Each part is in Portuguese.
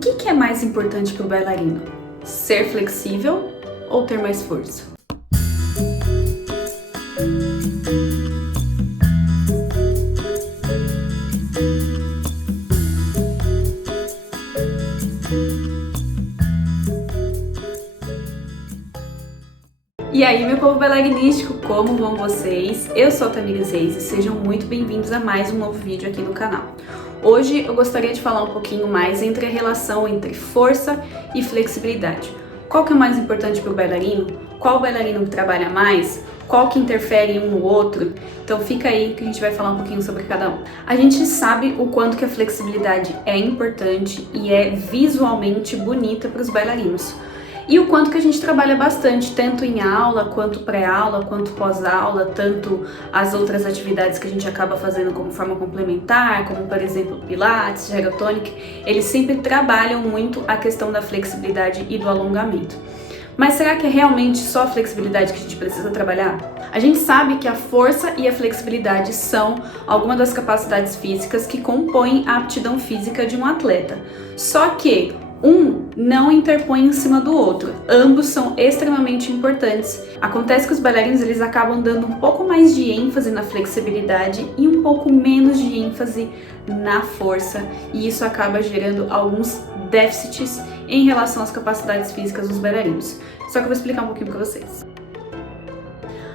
que é mais importante para o bailarino? Ser flexível ou ter mais força? E aí, meu povo bailarinístico, como vão vocês? Eu sou a Tamires Reis e sejam muito bem-vindos a mais um novo vídeo aqui no canal. Hoje eu gostaria de falar um pouquinho mais entre a relação entre força e flexibilidade. Qual que é mais importante para o bailarino? Qual bailarino que trabalha mais? Qual que interfere um no outro? Então fica aí que a gente vai falar um pouquinho sobre cada um. A gente sabe o quanto que a flexibilidade é importante e é visualmente bonita para os bailarinos. E o quanto que a gente trabalha bastante, tanto em aula, quanto pré-aula, quanto pós-aula, tanto as outras atividades que a gente acaba fazendo como forma complementar, como por exemplo Pilates, Gyrotonic, eles sempre trabalham muito a questão da flexibilidade e do alongamento. Mas será que é realmente só a flexibilidade que a gente precisa trabalhar? A gente sabe que a força e a flexibilidade são algumas das capacidades físicas que compõem a aptidão física de um atleta. Só que um não interpõe em cima do outro, ambos são extremamente importantes. Acontece que os bailarinos eles acabam dando um pouco mais de ênfase na flexibilidade e um pouco menos de ênfase na força, e isso acaba gerando alguns déficits em relação às capacidades físicas dos bailarinos. Só que eu vou explicar um pouquinho para vocês.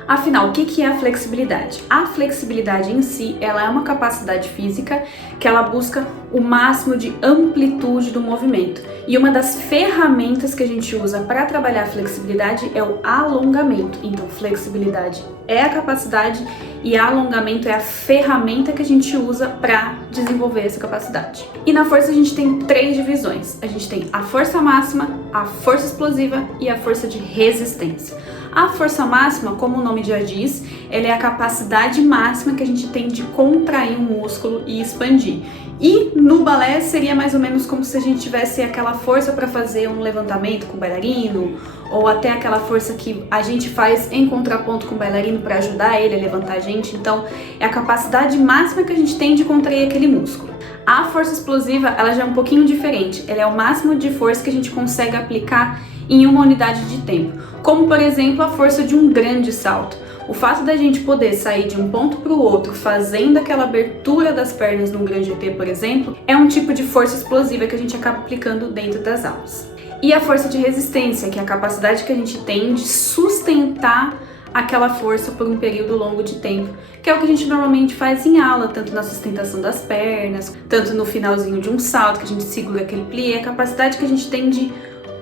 Afinal, o que é a flexibilidade? A flexibilidade em si, ela é uma capacidade física que ela busca o máximo de amplitude do movimento. E uma das ferramentas que a gente usa para trabalhar a flexibilidade é o alongamento. Então, flexibilidade é a capacidade e alongamento é a ferramenta que a gente usa para desenvolver essa capacidade. E na força a gente tem três divisões. A gente tem a força máxima, a força explosiva e a força de resistência. A força máxima, como o nome já diz, ela é a capacidade máxima que a gente tem de contrair um músculo e expandir. E no balé seria mais ou menos como se a gente tivesse aquela força para fazer um levantamento com o bailarino, ou até aquela força que a gente faz em contraponto com o bailarino para ajudar ele a levantar a gente. Então, é a capacidade máxima que a gente tem de contrair aquele músculo. A força explosiva, ela já é um pouquinho diferente. Ela é o máximo de força que a gente consegue aplicar em uma unidade de tempo, como por exemplo a força de um grande salto. O fato da gente poder sair de um ponto para o outro fazendo aquela abertura das pernas num grande GT, por exemplo, é um tipo de força explosiva que a gente acaba aplicando dentro das aulas. E a força de resistência, que é a capacidade que a gente tem de sustentar aquela força por um período longo de tempo, que é o que a gente normalmente faz em aula, tanto na sustentação das pernas, tanto no finalzinho de um salto, que a gente segura aquele plié, a capacidade que a gente tem de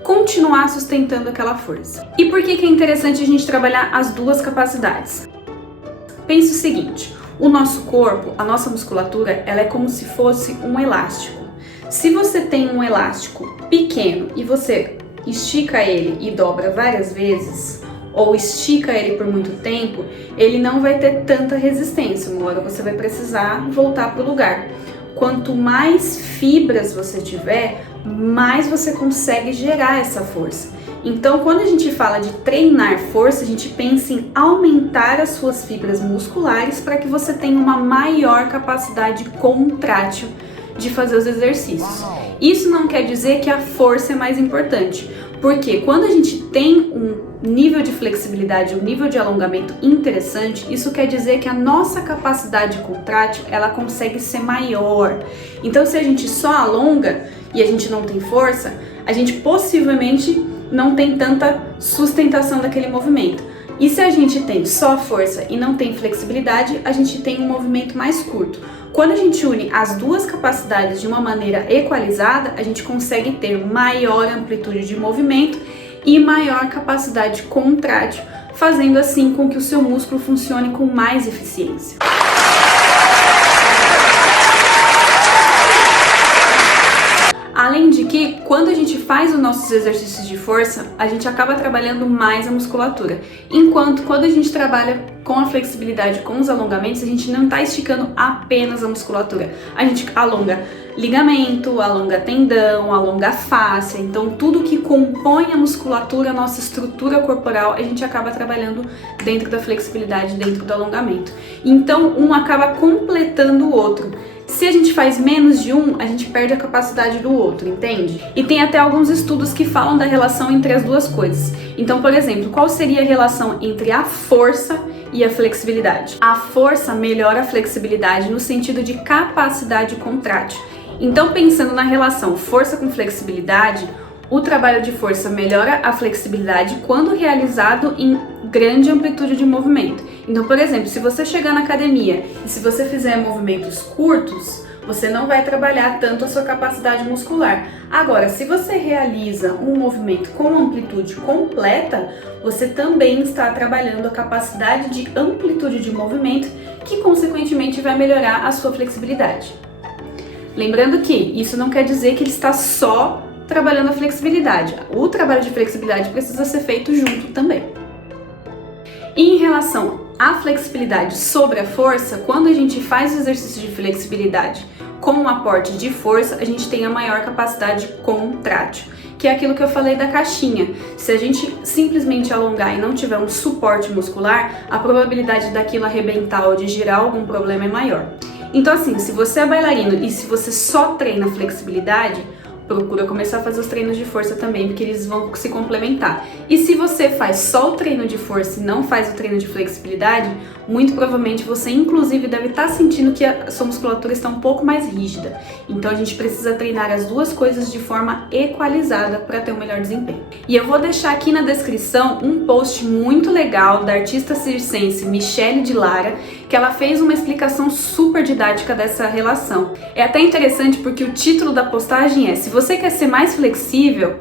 continuar sustentando aquela força. E por que é interessante a gente trabalhar as duas capacidades? Pense o seguinte, o nosso corpo, a nossa musculatura, ela é como se fosse um elástico. Se você tem um elástico pequeno e você estica ele e dobra várias vezes, ou estica ele por muito tempo, ele não vai ter tanta resistência. Uma hora você vai precisar voltar para o lugar. Quanto mais fibras você tiver, mais você consegue gerar essa força. Então, quando a gente fala de treinar força, a gente pensa em aumentar as suas fibras musculares para que você tenha uma maior capacidade contrátil de fazer os exercícios. Isso não quer dizer que a força é mais importante, porque quando a gente tem um nível de flexibilidade, um nível de alongamento interessante, isso quer dizer que a nossa capacidade contrátil, ela consegue ser maior. Então, se a gente só alonga e a gente não tem força, a gente possivelmente não tem tanta sustentação daquele movimento. E se a gente tem só força e não tem flexibilidade, a gente tem um movimento mais curto. Quando a gente une as duas capacidades de uma maneira equalizada, a gente consegue ter maior amplitude de movimento e maior capacidade contrátil, fazendo assim com que o seu músculo funcione com mais eficiência. Além de que, quando a gente faz os nossos exercícios de força, a gente acaba trabalhando mais a musculatura. Enquanto quando a gente trabalha com a flexibilidade, com os alongamentos, a gente não está esticando apenas a musculatura. A gente alonga ligamento, alonga tendão, alonga fáscia. Então, tudo que compõe a musculatura, a nossa estrutura corporal, a gente acaba trabalhando dentro da flexibilidade, dentro do alongamento. Então, um acaba completando o outro. Se se a gente faz menos de um, a gente perde a capacidade do outro, entende? E tem até alguns estudos que falam da relação entre as duas coisas. Então, por exemplo, qual seria a relação entre a força e a flexibilidade? A força melhora a flexibilidade no sentido de capacidade contrátil. Então, pensando na relação força com flexibilidade, o trabalho de força melhora a flexibilidade quando realizado em grande amplitude de movimento. Então, por exemplo, se você chegar na academia e se você fizer movimentos curtos, você não vai trabalhar tanto a sua capacidade muscular. Agora, se você realiza um movimento com amplitude completa, você também está trabalhando a capacidade de amplitude de movimento, que consequentemente vai melhorar a sua flexibilidade. Lembrando que isso não quer dizer que ele está só trabalhando a flexibilidade. O trabalho de flexibilidade precisa ser feito junto também. E em relação à flexibilidade sobre a força, quando a gente faz o exercício de flexibilidade com um aporte de força, a gente tem a maior capacidade contrátil, que é aquilo que eu falei da caixinha. Se a gente simplesmente alongar e não tiver um suporte muscular, a probabilidade daquilo arrebentar ou de gerar algum problema é maior. Então assim, se você é bailarino e se você só treina flexibilidade, procura começar a fazer os treinos de força também, porque eles vão se complementar. E se você faz só o treino de força e não faz o treino de flexibilidade, muito provavelmente você inclusive deve estar sentindo que a sua musculatura está um pouco mais rígida. Então a gente precisa treinar as duas coisas de forma equalizada para ter um melhor desempenho. E eu vou deixar aqui na descrição um post muito legal da artista circense Michele de Lara, que ela fez uma explicação super didática dessa relação. É até interessante porque o título da postagem é: se você quer ser mais flexível,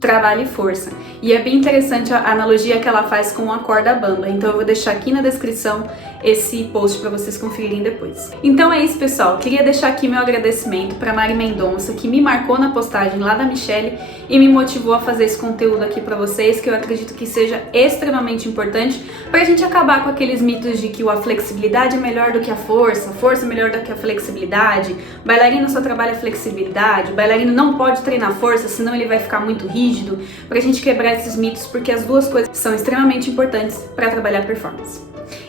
trabalhe força. E é bem interessante a analogia que ela faz com a corda bamba. Então eu vou deixar aqui na descrição esse post para vocês conferirem depois. Então é isso, pessoal. Queria deixar aqui meu agradecimento para Mari Mendonça, que me marcou na postagem lá da Michele e me motivou a fazer esse conteúdo aqui para vocês, que eu acredito que seja extremamente importante para a gente acabar com aqueles mitos de que a flexibilidade é melhor do que a força é melhor do que a flexibilidade, bailarino só trabalha flexibilidade, bailarino não pode treinar força, senão ele vai ficar muito rígido, para a gente quebrar esses mitos, porque as duas coisas são extremamente importantes para trabalhar performance.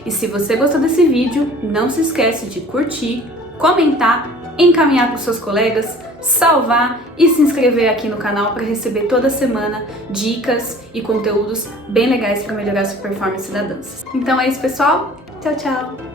E se você gostou desse vídeo, não se esquece de curtir, comentar, encaminhar para os seus colegas, salvar e se inscrever aqui no canal para receber toda semana dicas e conteúdos bem legais para melhorar a sua performance da dança. Então é isso, pessoal. Tchau, tchau!